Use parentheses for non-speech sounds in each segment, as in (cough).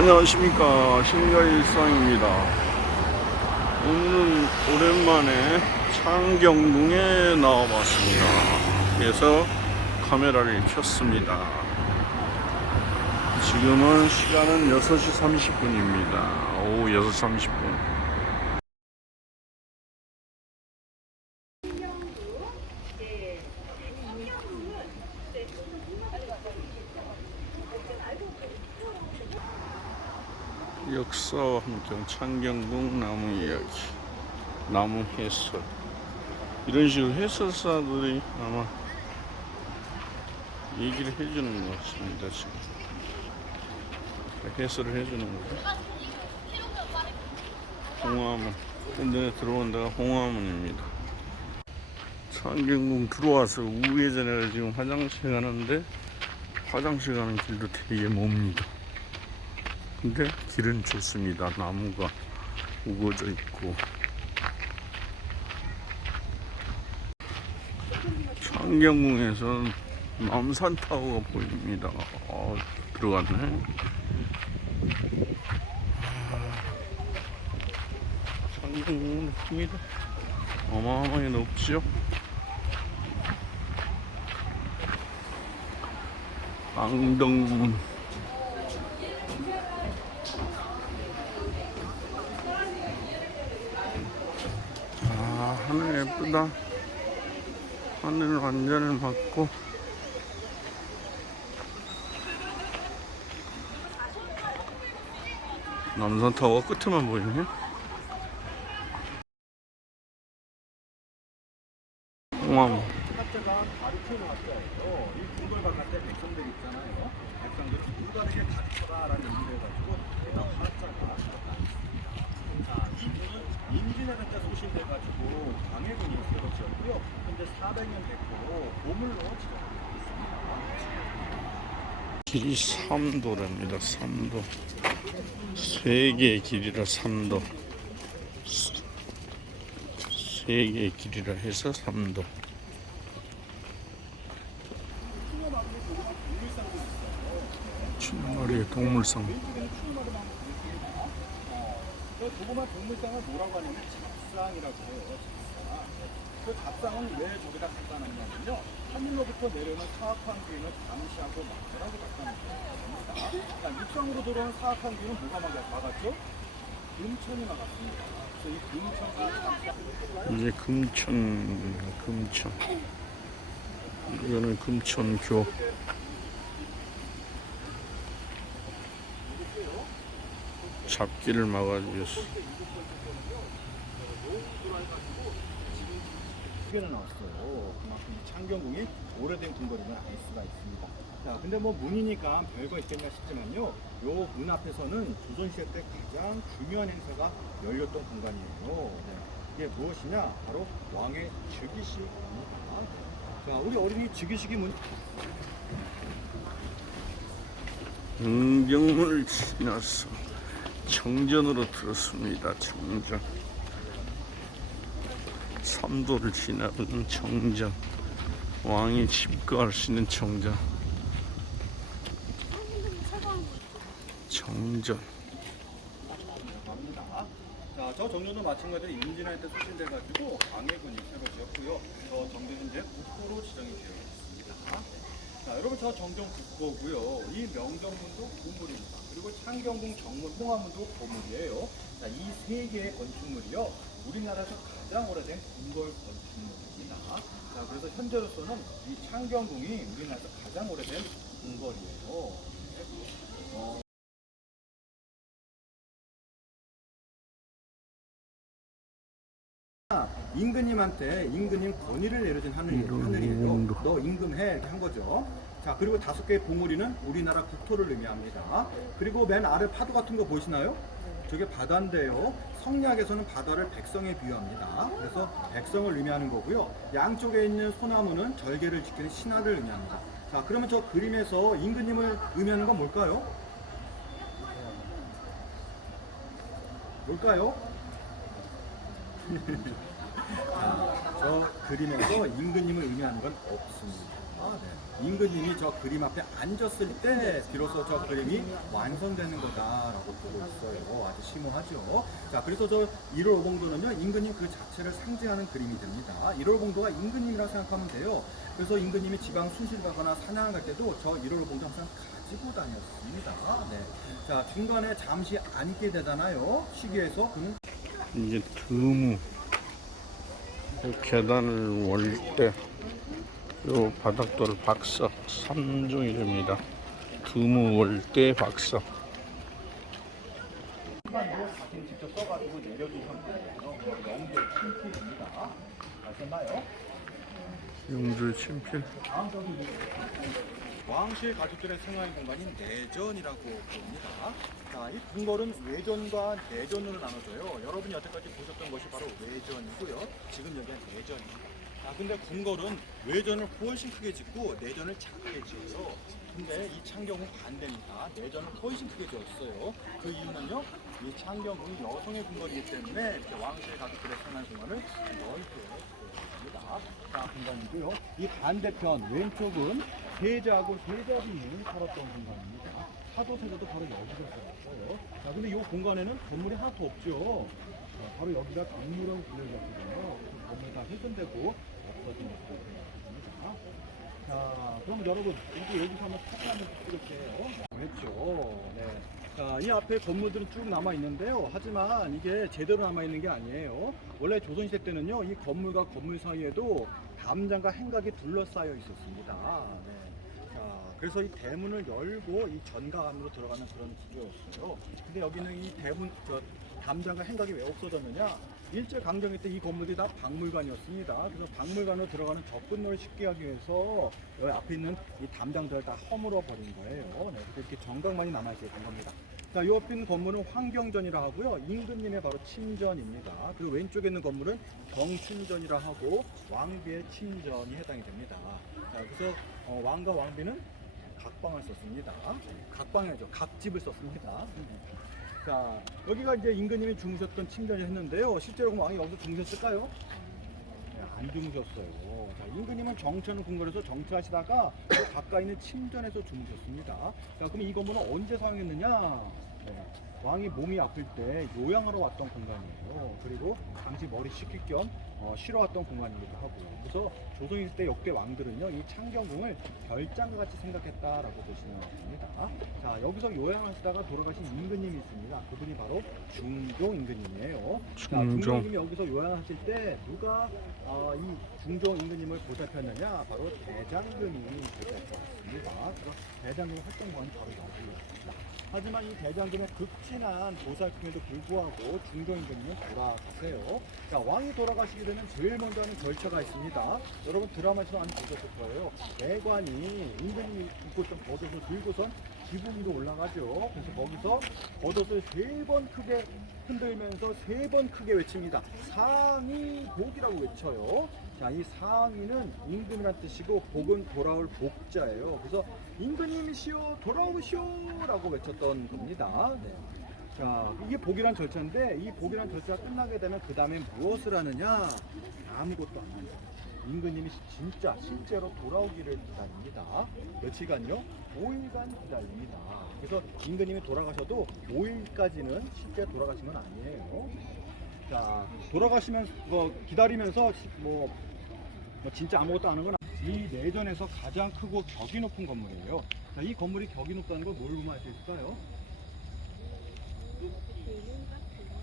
안녕하십니까. 신가일상입니다. 오늘은 오랜만에 창경궁에 나와봤습니다. 그래서 카메라를 켰습니다. 지금은 시간은 6시 30분입니다. 오후 6시 30분 역사와 함께 창경궁 나무 이야기 나무 해설. 이런 식으로 해설사들이 아마 얘기를 해주는 것 같습니다 지금. 해설을 해주는 거죠 홍화문. 현전에 들어온 데가 홍화문입니다. 창경궁 들어와서 우회전해서 지금 화장실 가는데 화장실 가는 길도 되게 멉니다 근데 길은 좋습니다. 나무가 우거져 있고 창경궁에서 남산타워가 보입니다. 어, 들어갔네. 창경궁 느낌이 어마어마하게 높죠? 앙덕문 하늘 예쁘다. 하늘 완전을 받고. 남산타워 끝에만 보이네. 바깥에 백성들 있잖아요. 백성들을 올바르게 가르쳐라라는 의미를 가지고 해당 화자가 자, 이분은 임진왜란 때 소신돼가지고 광해군이 지었고요. 현재 400년 됐고 보물로 지정하고 길이 3도랍니다. 3도. 세계의 길이라 3도. 세계의 길이라 해서 3도. 출마리의 동물상. 그 조그만 동물상을 뭐라고 하냐면 잡상이라고 해요. 잡상. 그 잡상은 왜 저기다 갖다 놨냐면요. 하늘로부터 내려오는 사악한 기운을 감시하고 막으라고 갖다 놨습니다. 자, 육상으로 들어오는 사악한 기운은 뭐가 막- 막았죠? 금천이 막았습니다. 그래서 이 금천과 이제 금천, 금천. 이거는 금천교. 잡기를 막아주기 위해서. 개나 나왔어요. 그만큼 이 창경궁이 오래된 궁궐임을 알 수가 있습니다. 자, 근데 뭐 문이니까 별거 있겠냐 싶지만요. 요 문 앞에서는 조선시대 때 가장 중요한 행사가 열렸던 공간이에요. 네. 이게 무엇이냐? 바로 왕의 즉위식입니다. 자, 우리 어린이 즉위식이 문, 은경을 지나서 정전으로 들었습니다. 정전. 삼도를 지나는 정전. 왕이 집거할 수 있는 정전. 정전. 자, 저 정류도 마찬가지로 임진왜란 때 소신돼가지고 광해군이 새로 지었고요. 저 정도 현재 국보로 지정이 되어 있습니다. 자, 여러분 저 정정 국보고요. 이 명정문도 보물입니다. 그리고 창경궁 정문 홍화문도 보물이에요. 자, 이 세 개의 건축물이요. 우리나라에서 가장 오래된 궁궐 건축물입니다. 자, 그래서 현재로서는 이 창경궁이 우리나라에서 가장 오래된 궁궐이에요. 어, 임금님한테 임금님 권위를 내려준 하늘, 이런 하늘이에요. 너 임금해 이렇게 한 거죠. 자 그리고 다섯 개의 봉우리는 우리나라 국토를 의미합니다. 그리고 맨 아래 파도 같은 거 보이시나요? 저게 바다인데요. 성리학에서는 바다를 백성에 비유합니다. 그래서 백성을 의미하는 거고요. 양쪽에 있는 소나무는 절개를 지키는 신하를 의미합니다. 자 그러면 저 그림에서 임금님을 의미하는 건 뭘까요? 뭘까요? (laughs) 자, 저 그림에서 임금님을 의미하는 건 없습니다. 네. 임금님이 저 그림 앞에 앉았을 때 비로소 저 그림이 완성되는 거다라고 보고 있어요. 아주 심오하죠. 자, 그래서 저 1월 5봉도는요, 임금님 그 자체를 상징하는 그림이 됩니다. 1월 5봉도가 임금님이라고 생각하면 돼요. 그래서 임금님이 지방 순실 가거나 사냥을 갈 때도 저 1월 5봉도 항상 가지고 다녔습니다. 네. 자, 중간에 잠시 앉게 되잖아요. 시기에서 그는 이제 드무 이 계단을 올때 요 바닥돌 박석 3종이 됩니다. 드무 월대 박석? 용줄 점은 왕실 가족들의 생활 공간인 내전이라고 부릅니다. 자, 이 궁궐은 외전과 내전으로 나눠져요. 여러분이 여태까지 보셨던 것이 바로 외전이고요. 지금 여기가 내전입니다. 자, 근데 궁궐은 외전을 훨씬 크게 짓고 내전을 작게 지어서 근데 이 창경은 반대입니다. 내전을 훨씬 크게 지었어요. 그 이유는요, 이 창경은 여성의 궁궐이기 때문에 왕실 가족들의 생활 공간을 넓게 있습니다. 자, 공간이고요. 이 반대편 왼쪽은 세자하고 세자빈이 살았던 공간입니다. 사도 세자도 바로 여기가 살았어요. 자, 근데 이 공간에는 건물이 하나도 없죠. 자, 바로 여기가 구역이었거든요. 그 건물 다 훼손되고 자, 그럼 여러분, 여기 여기서 한번 사진 한번 찍을게요. 그렇죠. 네. 자, 이 앞에 건물들은 쭉 남아 있는데요. 하지만 이게 제대로 남아 있는 게 아니에요. 원래 조선시대 때는요, 이 건물과 건물 사이에도 담장과 행각이 둘러싸여 있었습니다. 네. 자, 그래서 이 대문을 열고 이 전각 안으로 들어가는 그런 구조였어요. 근데 여기는 이 대문, 저 담장과 행각이 왜 없어졌느냐? 일제 강점기 때 이 건물들이 다 박물관이었습니다. 그래서 박물관으로 들어가는 접근로를 쉽게 하기 위해서 여기 앞에 있는 이 담장들을 다 허물어 버린 거예요. 네, 이렇게 정각만이 남아 된 겁니다. 자, 요 앞에 있는 건물은 황경전이라 하고요. 임금님의 바로 친전입니다. 그리고 왼쪽에 있는 건물은 경춘전이라 하고 왕비의 친전이 해당이 됩니다. 자, 그래서 어, 왕과 왕비는 각방을 썼습니다. 각방이죠. 각집을 썼습니다. 자, 여기가 이제 임금님이 주무셨던 침전을 했는데요. 실제로 왕이 여기서 주무셨을까요? 네, 안 주무셨어요. 자, 임금님은 정천을 궁궐에서 정치하시다가 또 가까이 있는 침전에서 주무셨습니다. 자, 그럼 이 건물은 언제 사용했느냐? 네, 왕이 몸이 아플 때 요양하러 왔던 공간이에요. 그리고 당시 머리 식힐 겸 어, 쉬러 왔던 공간이기도 하고. 그래서 조선 시대 때 역대 왕들은요, 이 창경궁을 별장과 같이 생각했다라고 보시면 됩니다. 자, 여기서 요양하시다가 돌아가신 임금님이 있습니다. 그분이 바로 중종 임금님이에요. 자, 중종. 중종님이 여기서 요양하실 때 누가 아, 이 중종 임금님을 보살폈느냐? 바로 보살폈습니다. 그래서 대장금 활동관이 바로 여기였습니다. 하지만 이 대장금의 극진한 보살핌에도 불구하고 임금님은 돌아가세요. 자, 왕이 돌아가시게 되면 제일 먼저 하는 절차가 있습니다. 여러분 드라마에서 많이 보셨을 거예요. 대관이 임금님이 입고 있던 겉옷을 들고선 기분 위로 올라가죠. 그래서 거기서 겉옷을 세 번 크게 흔들면서 세 번 크게 외칩니다. 상위 복이라고 외쳐요. 자, 이 상위는 임금이란 뜻이고 복은 돌아올 복자예요. 그래서 임금님이시여 돌아오시오라고 외쳤던 겁니다. 네. 자, 이게 복이란 절차인데 이 복이란 절차가 끝나게 되면 그 다음에 무엇을 하느냐? 아무것도 안 합니다. 임금님이 진짜 실제로 돌아오기를 기다립니다. 며칠간요? 5일간 기다립니다. 그래서 임금님이 돌아가셔도 5일까지는 실제 돌아가신 건 아니에요. 자, 돌아가시면 뭐 기다리면서 뭐, 뭐 진짜 아무것도 안한건이 내전에서 가장 크고 격이 높은 건물이에요. 자, 이 건물이 격이 높다는 걸뭘 의미할 수 있을까요?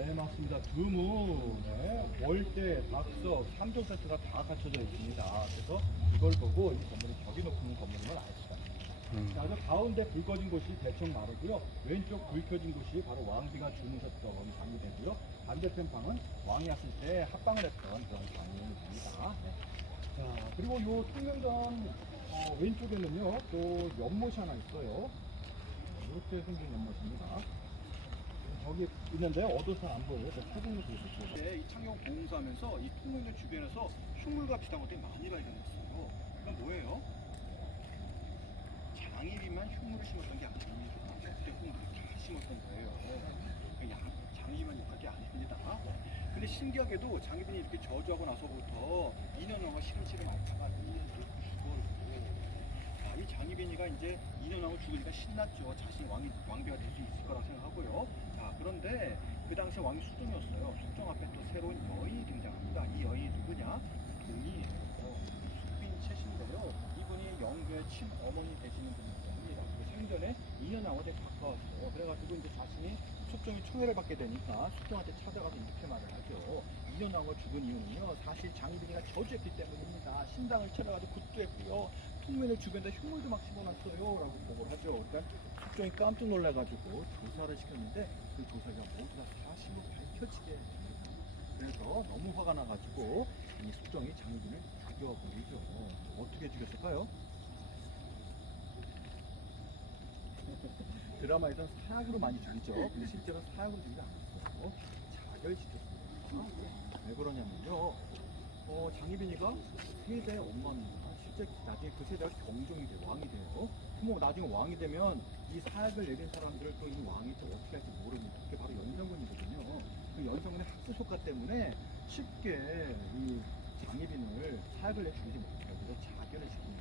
네, 맞습니다. 두무, 네, 월대, 박석, 3종 세트가 다 갖춰져 있습니다. 그래서 이걸 보고 이 건물이 격이 높은 건물인 걸알 수가 있습니다. 음. 자, 저 가운데 불 꺼진 곳이 대청 마루고요. 왼쪽 불 켜진 곳이 바로 왕비가 주무셨던 방이 되고요. 반대편 방은 왕이 왔을 때 합방을 했던 그런 방이 됩니다. 네. 자, 그리고 요 통영전 어, 왼쪽에는요, 또 연못이 하나 있어요. 이렇게 생긴 연못입니다. 저기 있는데 어두워서 안 보여요. 저 사진을 보여주세요. 네, 이 창경 공사하면서 이 통영전 주변에서 흉물과 비슷한 것들이 많이 발견됐어요. 그건 뭐예요? 장일이만 흉물을 심었던 게 아닙니다. 그때 흉물을 다 심었던 거예요. 그 양- 장일이만 있던 게 아닙니다. 근데 신기하게도 장기빈이 이렇게 저주하고 나서부터 2년 동안 시름시름 앓다가 2년 뒤에 죽어요. 장희빈이가 이제 2년 하고 죽으니까 신났죠. 자신이 왕이 왕비가 될 수 있을 거라고 생각하고요. 자 그런데 그 당시 왕이 수종이었어요. 수종 앞에 또 새로운 여인이 등장합니다. 이 여인이 누구냐? 동이에요. 숙빈 채신데요. 이분이 영교의 친어머니 되시는 합니다. 그 생전에 2년 하고 되게 가까웠어요. 그래가지고 이제 자신이 숙종이 총애를 받게 되니까 숙종한테 찾아가서 이렇게 말을 하죠. 2년 하고 죽은 이유는요. 사실 장희빈이가 저주했기 때문입니다. 신당을 차려가지고 굿도했고요. 통면을 주변에 흉물도 막 집어놨어요. 라고 보고를 하죠. 그러니까 숙종이 깜짝 놀라가지고 조사를 시켰는데 그 조사가 모두 다 사실로 밝혀지게 됩니다. 그래서 너무 화가 나가지고 이 숙종이 장희빈을 죽여버리죠. 어떻게 죽였을까요? (laughs) 드라마에선 사약으로 많이 죽이죠. 근데 실제로 사약으로 죽이지 않았어요. 자결시켰습니다. 왜 그러냐면요. 어, 장희빈이가 세대의 엄마입니다. 실제 나중에 그 세대가 경종이 돼요. 왕이 돼요. 그럼 나중에 왕이 되면 이 사약을 내린 사람들을 또 이 왕이 또 어떻게 할지 모릅니다. 그게 바로 연산군이거든요. 그 연산군의 학수 효과 때문에 쉽게 이 장희빈을 사약을 내 죽이지 못해요. 그래서 자결을 시킵니다.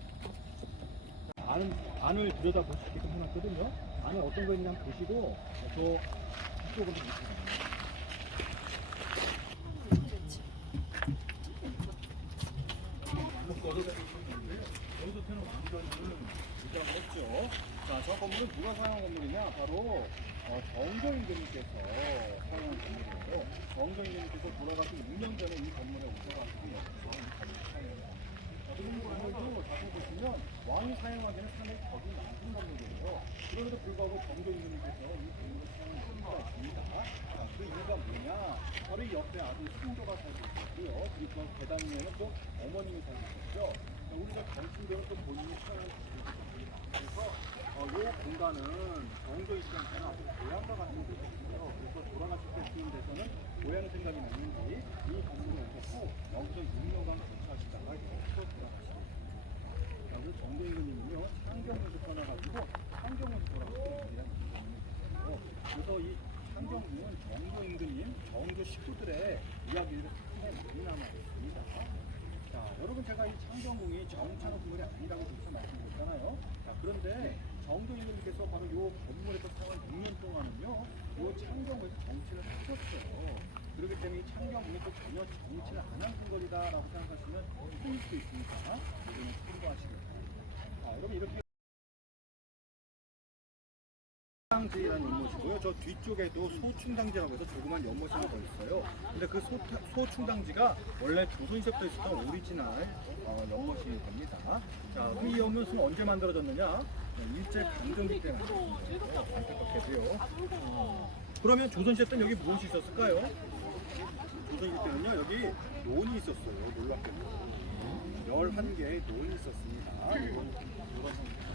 안은, 안을 들여다 볼 수 있게끔 해놨거든요. 안에 어떤 거 있냐 보시고 저 이쪽으로 보시면 여기서 주장을 했죠. 자, 저 건물은 누가 사용한 건물이냐? 바로 어, 정정인님께서 사용한 건물이에요. 정정인님께서 돌아가신 6년 전에 이 건물에 오셔가지고 여기서 이 건물을 사용했다. 자, 그리고 건물도 자세히 보시면 왕이 사용하기에는 상당히 격이 낮은 건물이에요. 그럼에도 불구하고 정정인님께서 이 건물을 사용한 이유가 있습니다. 자, 그 이유가 뭐냐? 이 옆에 아주 신도가 살고 있고요. 그리고 그 계단 위에는 또 어머님이 살고 있죠. 자, 우리가 정신대로 또 본인이 하고 있습니다. 그래서 어, 이 공간은 정조 입장에서는 아주 고향과 같은 곳이고요. 그래서 돌아가실 때 쓰인 데서는 고향 생각이 났는지 이 건물에 오셨고 여기서 6년간 거주하시다가 여기서 그래서 정조 임금님은요 창경에서 떠나가지고 창경에서 돌아가시게 됩니다. 그래서 이 창경궁은 정조 임금님, 정조 식구들의 이야기를 크게 많이 남아 있습니다. 자, 여러분 제가 이 창경궁이 정찬호 건물이 아니라고 계속 말씀드렸잖아요. 자, 그런데 정도 임금님께서 바로 요 건물에서 사용한 6년 동안은요, 요 창경에서 정치를 하셨어요. 그렇기 때문에 이 창경궁이 또 전혀 정치를 안한 건물이다라고 생각하시면 틀릴 수도 있으니까 이거는 참고하시기 바랍니다. 자, 여러분 이렇게 충당지라는 연못이고요. 저 뒤쪽에도 소충당지라고 해서 조그만 연못이 하나 더 있어요. 근데 그 소, 소충당지가 원래 조선시대부터 있었던 오리지널 어, 연못이 겁니다. 자, 그럼 이 연못은 언제 만들어졌느냐? 일제 강점기 때. 어, 그러면 조선시대 때는 여기 무엇이 있었을까요? 조선시대 때는요, 여기 논이 있었어요. 놀랍게도. 11개의 논이 있었습니다. 이건 이런 상태죠.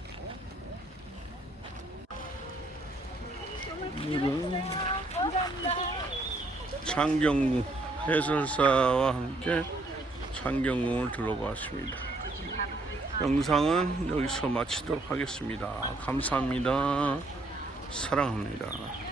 오늘은 창경궁 해설사와 함께 창경궁을 둘러보았습니다. 영상은 여기서 마치도록 하겠습니다. 감사합니다. 사랑합니다.